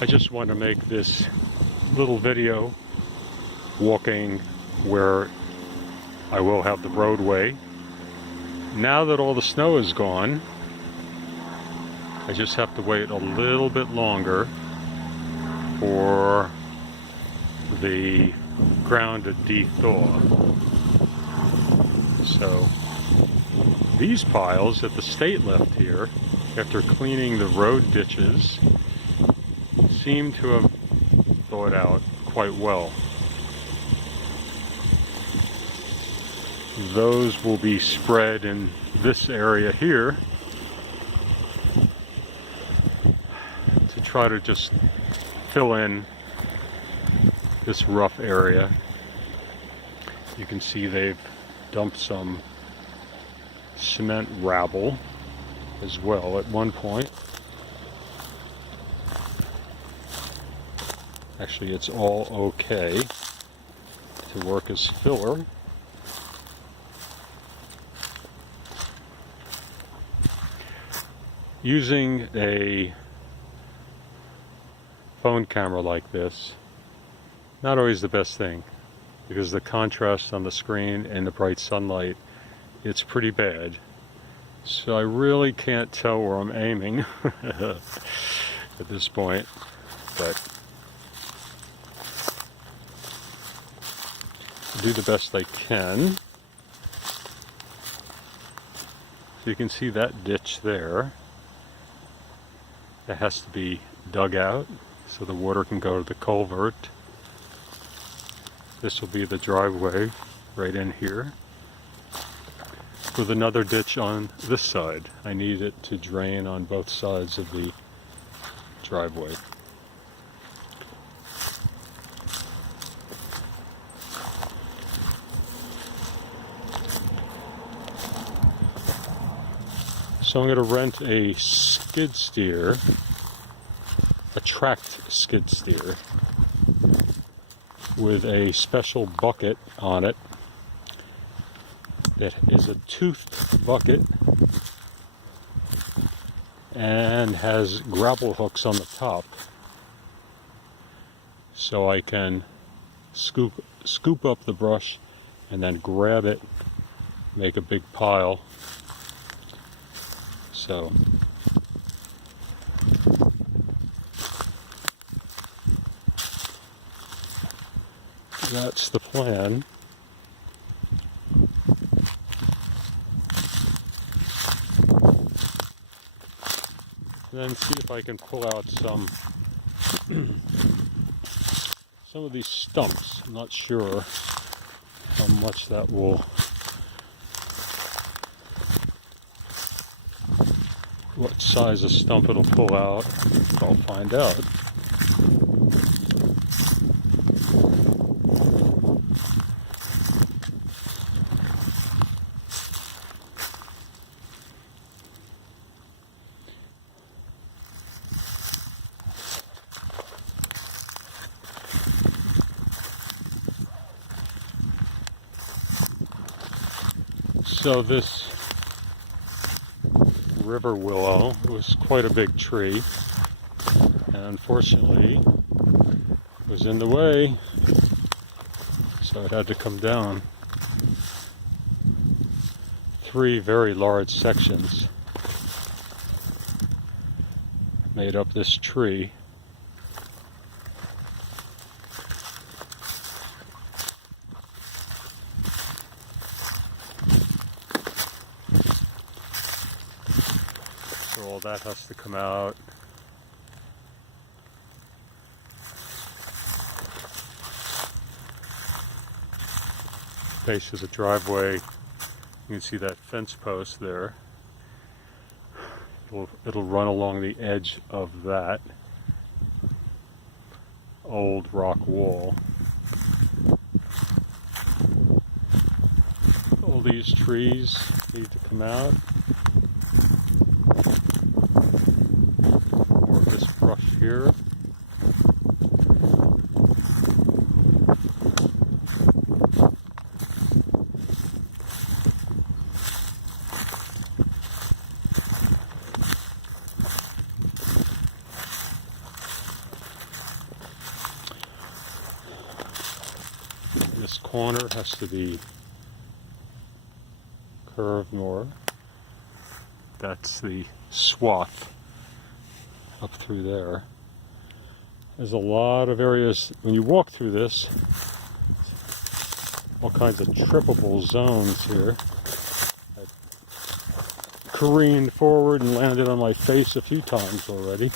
I just want to make this little video walking where I will have the roadway. Now that all the snow is gone, I just have to wait a little bit longer for the ground to de-thaw. So these piles that the state left here after cleaning the road ditches seem to have thawed out quite well. Those will be spread in this area here to try to just fill in this rough area. You can see they've dumped some cement rabble as well at one point. Actually, it's all okay to work as filler. Using a phone camera like this, not always the best thing, because the contrast on the screen and the bright sunlight, it's pretty bad. So I really can't tell where I'm aiming at this point, but I'll do the best I can. So you can see that ditch there. That has to be dug out so the water can go to the culvert. This will be the driveway right in here, with another ditch on this side. I need it to drain on both sides of the driveway. So I'm going to rent a skid steer, a tracked skid steer, with a special bucket on it that is a toothed bucket and has grapple hooks on the top, so I can scoop up the brush and then grab it, make a big pile. So that's the plan. And then see if I can pull out some of these stumps. I'm not sure how much that will, what size of stump it'll pull out. I'll find out. So this river willow was quite a big tree, and unfortunately was in the way, so it had to come down. 3 very large sections made up this tree. So all that has to come out. Base is a driveway. You can see that fence post there. It'll run along the edge of that old rock wall. All these trees need to come out. More of this brush here. corner has to be curved more. That's the swath up through there. There's a lot of areas, when you walk through this, all kinds of trippable zones here. I careened forward and landed on my face a few times already.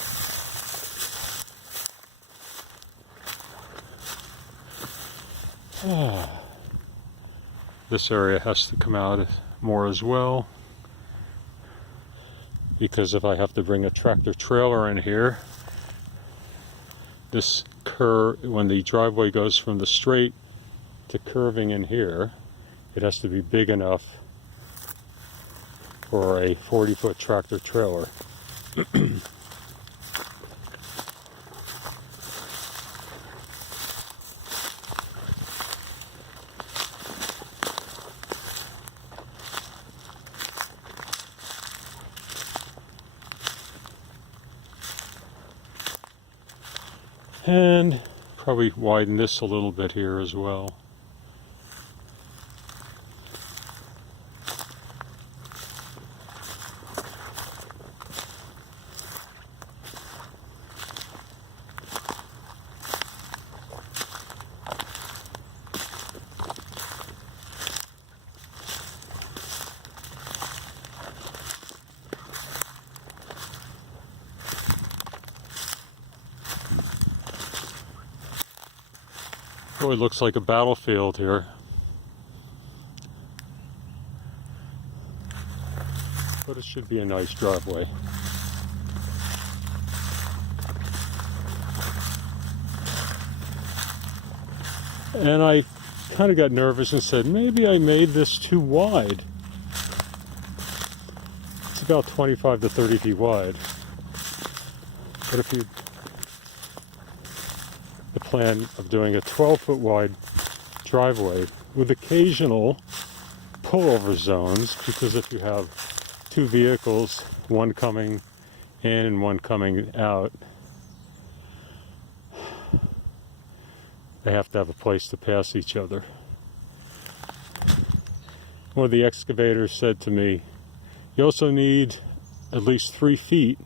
This area has to come out more as well, because if I have to bring a tractor trailer in here, this curve, when the driveway goes from the straight to curving in here, it has to be big enough for a 40-foot tractor trailer. And probably widen this a little bit here as well. Oh, it looks like a battlefield here. But it should be a nice driveway. And I kind of got nervous and said, maybe I made this too wide. It's about 25 to 30 feet wide. But if you the plan of doing a 12-foot wide driveway with occasional pullover zones, because if you have two vehicles, one coming in and one coming out, they have to have a place to pass each other. One of the excavators said to me, you also need at least 3 feet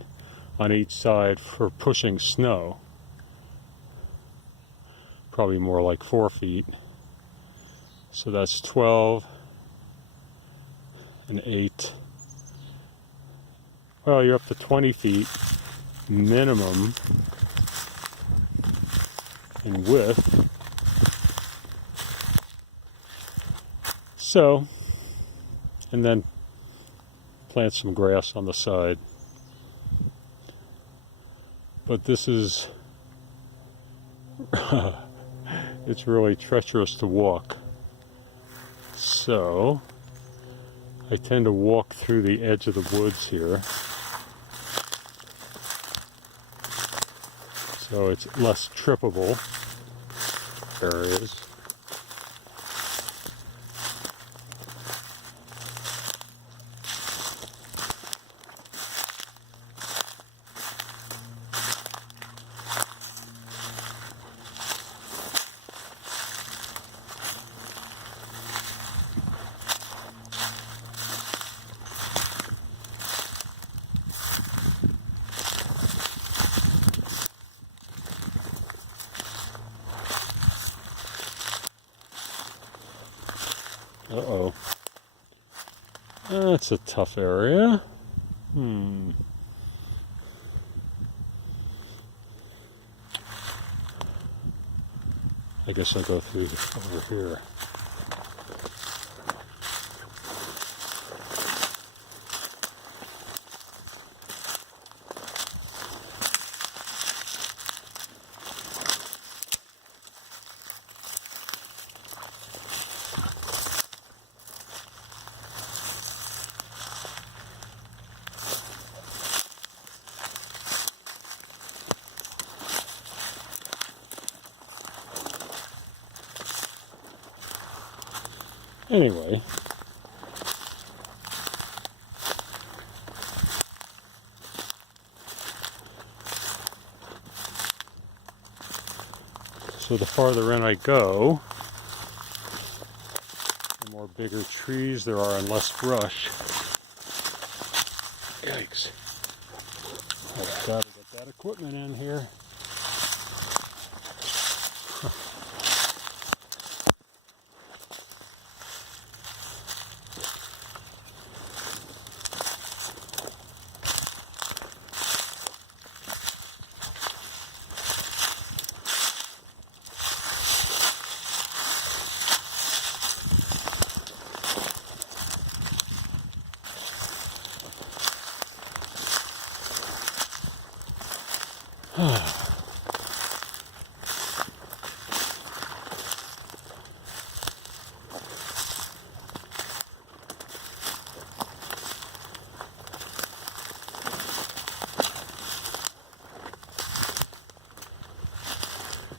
on each side for pushing snow. Probably more like 4 feet. So that's 12 and 8. Well, you're up to 20 feet minimum in width. So, and then plant some grass on the side. But this is it's really treacherous to walk. So I tend to walk through the edge of the woods here. So it's less trippable areas. Uh-oh. That's a tough area. I guess I'll go through over here. Anyway, so the farther in I go, bigger trees there are and less brush. Yikes. I've got to get that equipment in here.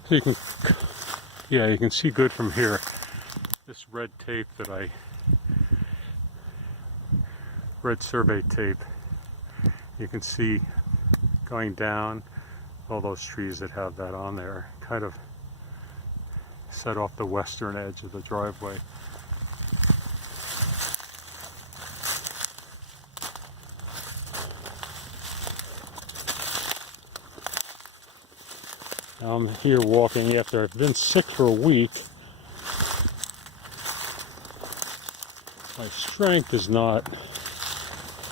So you can see good from here. This red tape red survey tape, you can see going down all those trees that have that on there, kind of set off the western edge of the driveway. Now I'm here walking after I've been sick for a week. My strength is not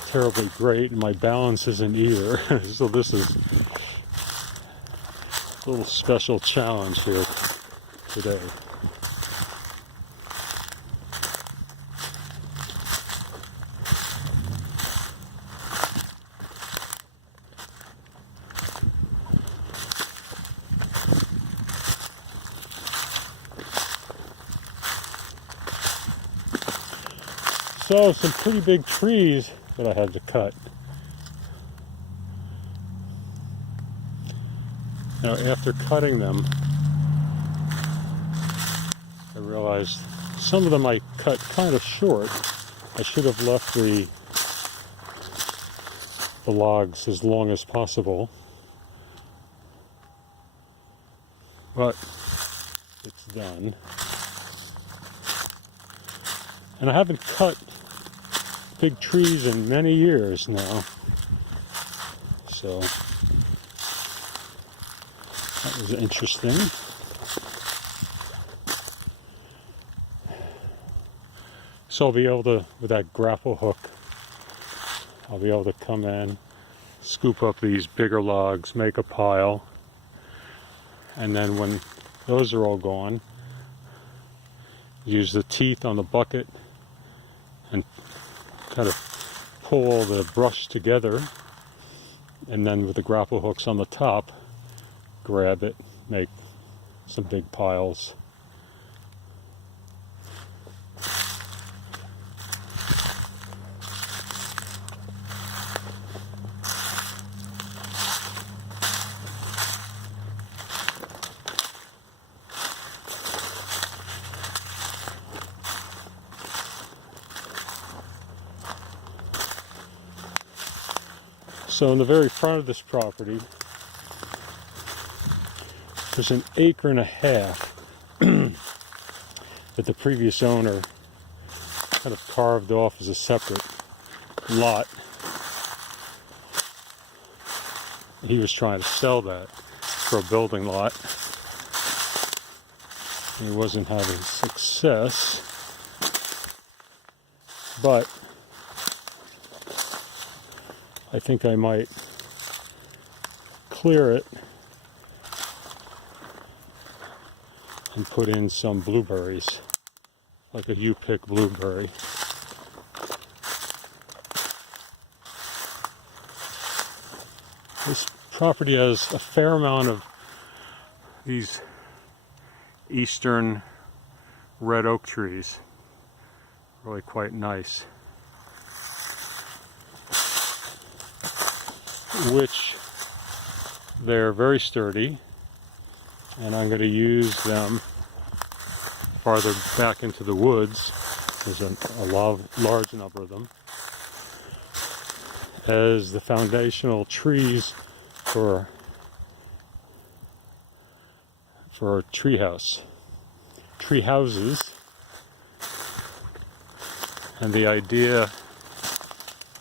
terribly great and my balance isn't either. So this is a little special challenge here today. So some pretty big trees that I had to cut. Now after cutting them, I realized some of them I cut kind of short. I should have left the logs as long as possible. But it's done. And I haven't cut big trees in many years now. So that was interesting. So I'll be able to, with that grapple hook, I'll be able to come in, scoop up these bigger logs, make a pile, and then when those are all gone, use the teeth on the bucket and kind of pull the brush together, and then with the grapple hooks on the top, grab it, make some big piles. So in the very front of this property, there's an acre and a half that the previous owner kind of carved off as a separate lot. He was trying to sell that for a building lot. He wasn't having success, but I think I might clear it and put in some blueberries, like a U-pick blueberry. This property has a fair amount of these eastern red oak trees, really quite nice, which they're very sturdy, and I'm going to use them farther back into the woods. There's a large number of them as the foundational trees for a tree house. Tree houses And the idea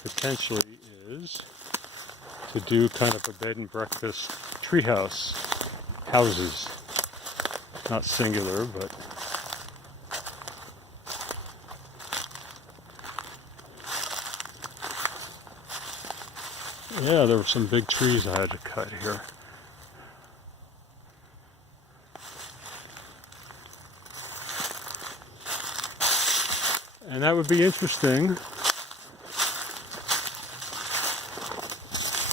potentially is to do kind of a bed and breakfast treehouse houses. Not singular, but yeah, there were some big trees I had to cut here. And that would be interesting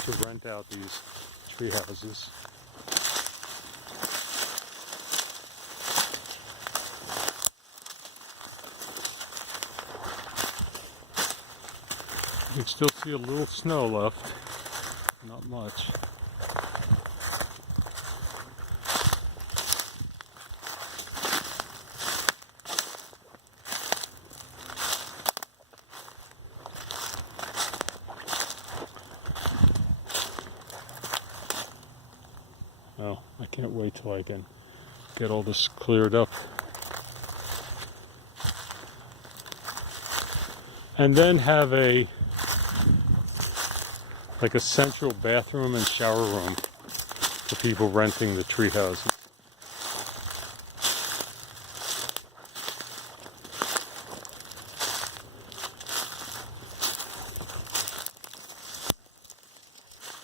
to rent out these tree houses. You can still see a little snow left, not much. Oh, I can't wait till I can get all this cleared up. And then have a central bathroom and shower room for people renting the tree houses.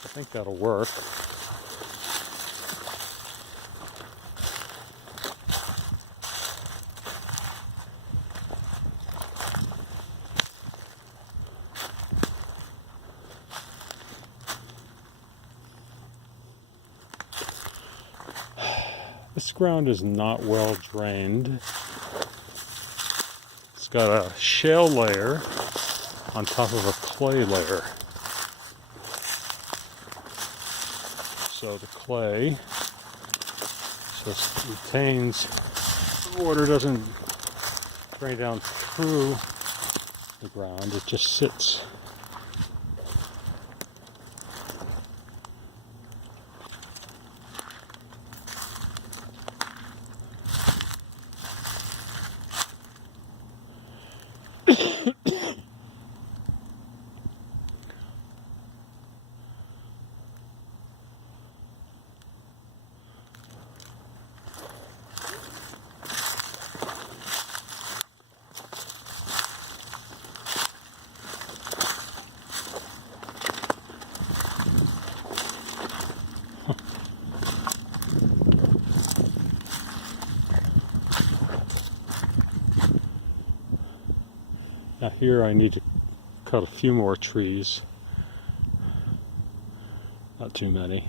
I think that'll work. This ground is not well drained. It's got a shale layer on top of a clay layer. So the clay just retains, the water doesn't drain down through the ground, it just sits. Now here I need to cut a few more trees, not too many.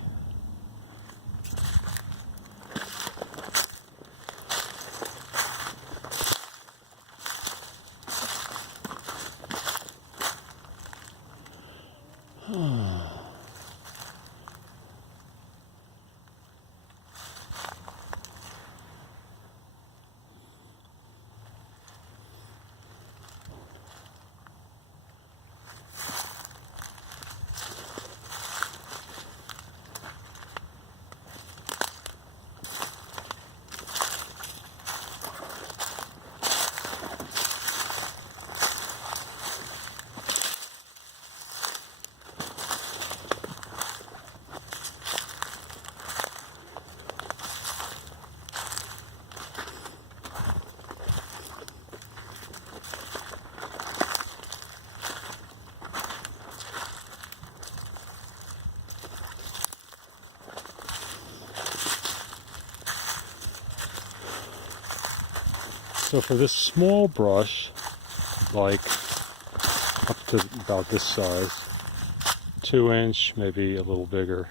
So for this small brush, like up to about this size, 2-inch, maybe a little bigger,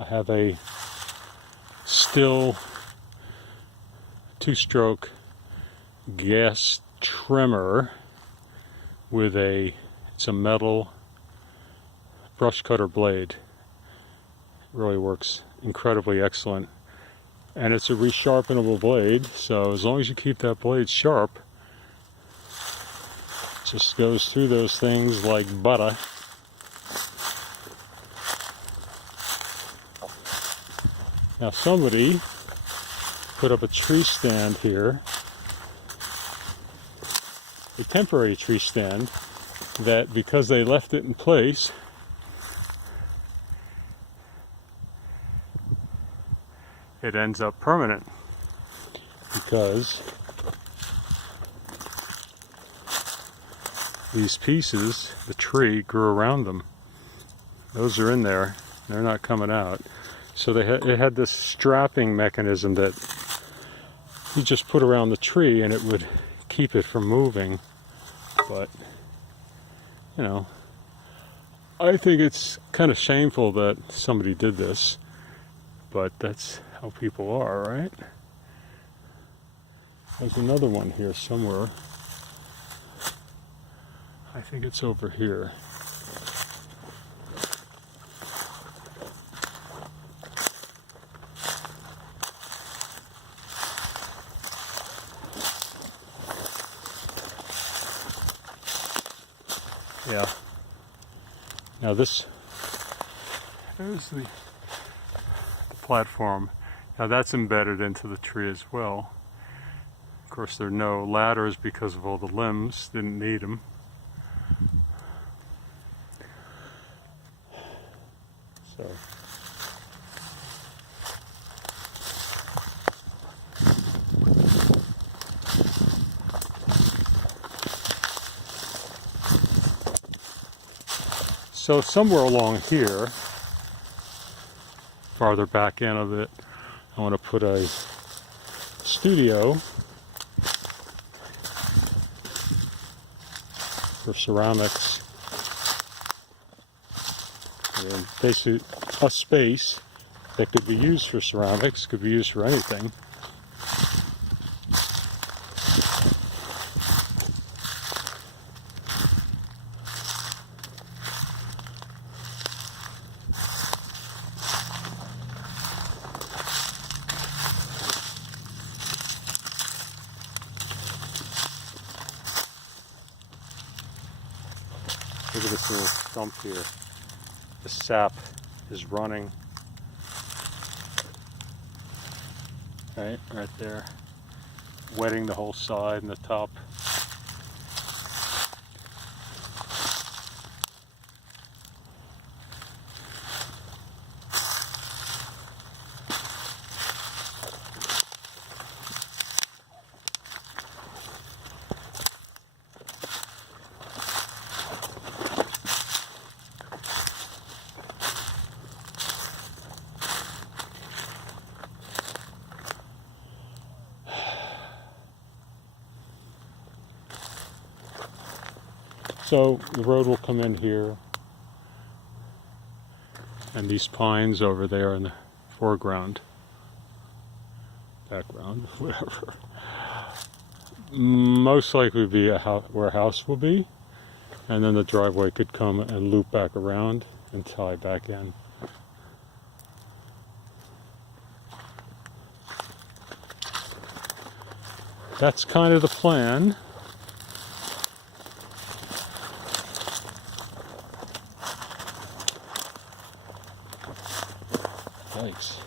I have a Stihl 2-stroke gas trimmer with it's a metal brush cutter blade. It really works incredibly excellent. And it's a resharpenable blade, so as long as you keep that blade sharp, it just goes through those things like butter. Now somebody put up a tree stand here a temporary tree stand that, because they left it in place, it ends up permanent, because these pieces, the tree grew around them. Those are in there, they're not coming out. So it had this strapping mechanism that you just put around the tree and it would keep it from moving. But, you know, I think it's kind of shameful that somebody did this, but that's how people are, right? There's another one here somewhere. I think it's over here. Yeah. Now this is the platform. Now that's embedded into the tree as well. Of course, there are no ladders because of all the limbs. Didn't need them. So somewhere along here, farther back end of it, I want to put a studio for ceramics, and basically a space that could be used for ceramics, could be used for anything. Look at this little stump here. The sap is running. Right there. Wetting the whole side and the top. So the road will come in here, and these pines over there in the foreground, background, whatever, most likely be a house, where a house will be, and then the driveway could come and loop back around and tie back in. That's kind of the plan. Yikes.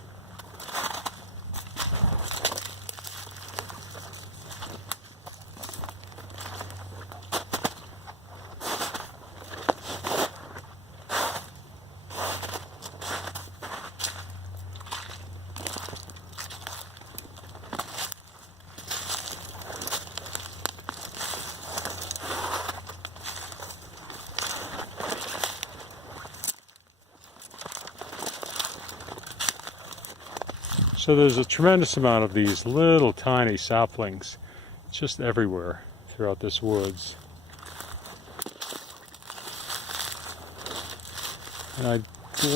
So there's a tremendous amount of these little tiny saplings just everywhere throughout this woods. And I'd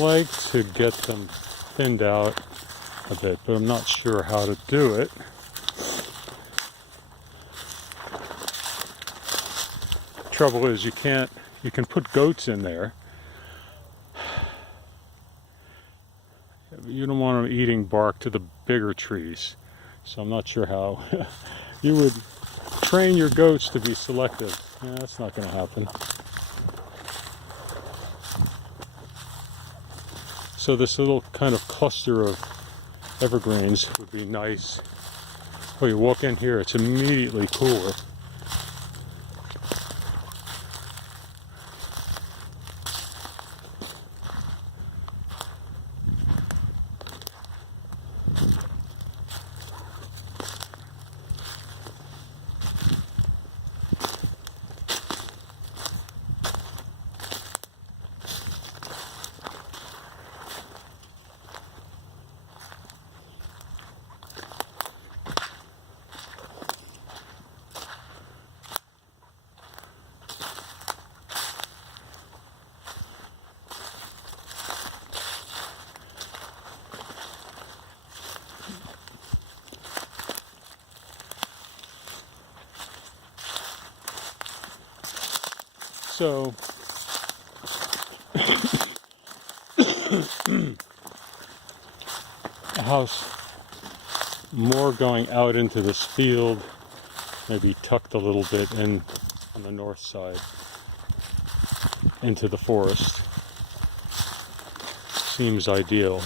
like to get them thinned out a bit, but I'm not sure how to do it. Trouble is you can put goats in there. You don't want them eating bark to the bigger trees, so I'm not sure how you would train your goats to be selective. Yeah, that's not going to happen. So this little kind of cluster of evergreens would be nice. Oh, you walk in here, it's immediately cooler. So a house more going out into this field, maybe tucked a little bit in on the north side into the forest, seems ideal.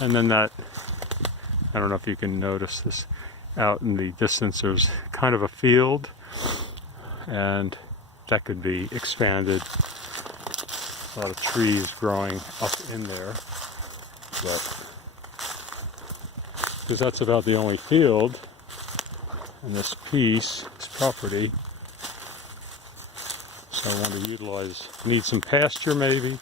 And then that, I don't know if you can notice this, out in the distance there's kind of a field, and that could be expanded. A lot of trees growing up in there, but because that's about the only field in this piece, this property. So I want to utilize, need some pasture maybe.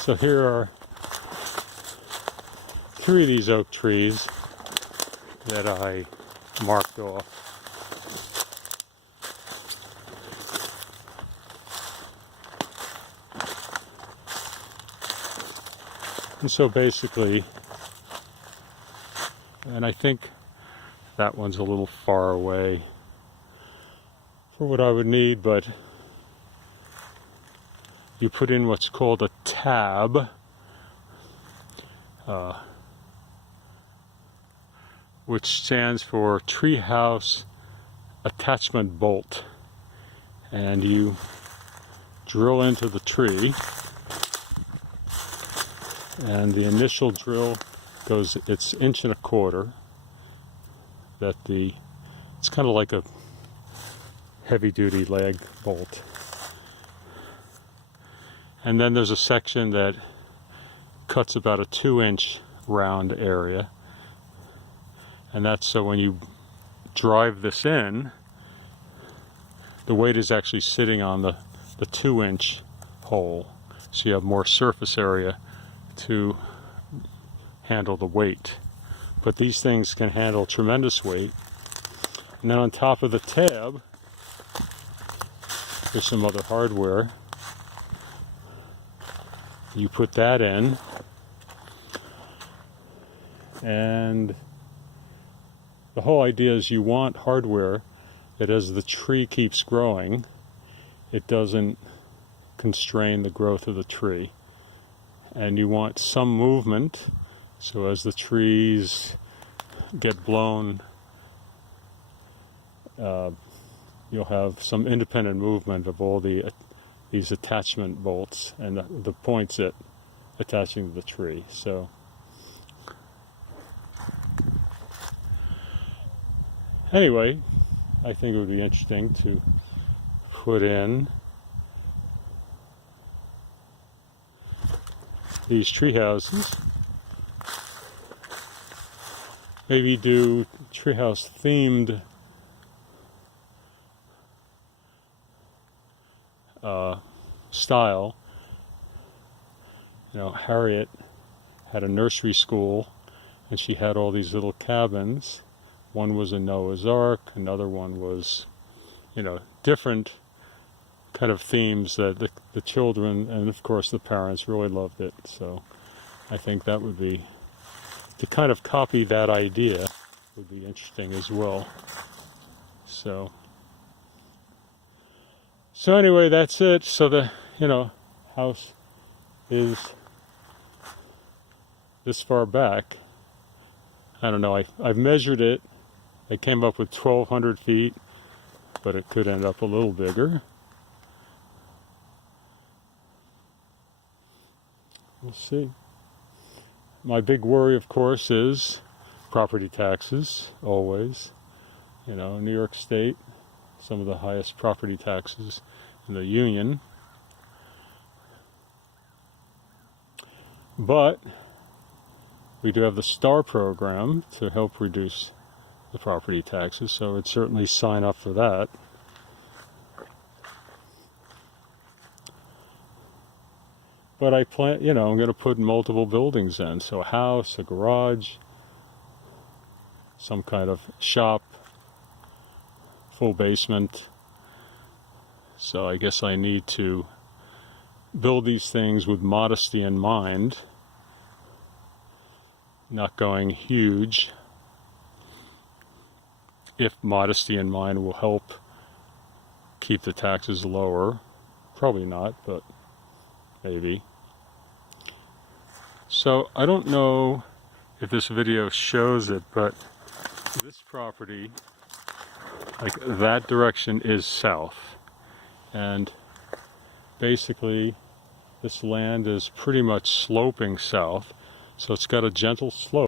So here are 3 of these oak trees that I marked off. And so basically, and I think that one's a little far away for what I would need, but you put in what's called a tab, which stands for Treehouse Attachment Bolt, and you drill into the tree, and the initial drill goes, it's 1.25 inches, that it's kind of like a heavy-duty lag bolt. And then there's a section that cuts about a 2-inch round area, and that's so when you drive this in, the weight is actually sitting on the 2-inch hole, so you have more surface area to handle the weight. But these things can handle tremendous weight. And then on top of the tab, there's some other hardware. You put that in, and the whole idea is you want hardware that as the tree keeps growing, it doesn't constrain the growth of the tree. And you want some movement, so as the trees get blown, you'll have some independent movement of all these attachment bolts and the points that attaching to the tree. So anyway, I think it would be interesting to put in these tree houses. Maybe do treehouse themed style. You know, Harriet had a nursery school, and she had all these little cabins. One was a Noah's Ark, another one was, you know, different kind of themes that the children and of course the parents really loved it. So I think that would be, to kind of copy that idea would be interesting as well. So anyway, that's it. So the, you know, house is this far back. I don't know, I've measured it. I came up with 1,200 feet, but it could end up a little bigger. We'll see. My big worry, of course, is property taxes, always. You know, New York State, some of the highest property taxes in the union. But we do have the STAR program to help reduce the property taxes, so I'd certainly sign up for that. But I plan, you know, I'm going to put multiple buildings in. So a house, a garage, some kind of shop, full basement. So I guess I need to build these things with modesty in mind, not going huge. if modesty in mind will help keep the taxes lower. Probably not, but maybe. So I don't know if this video shows it, but this property, like that direction, is south. And basically this land is pretty much sloping south, so it's got a gentle slope.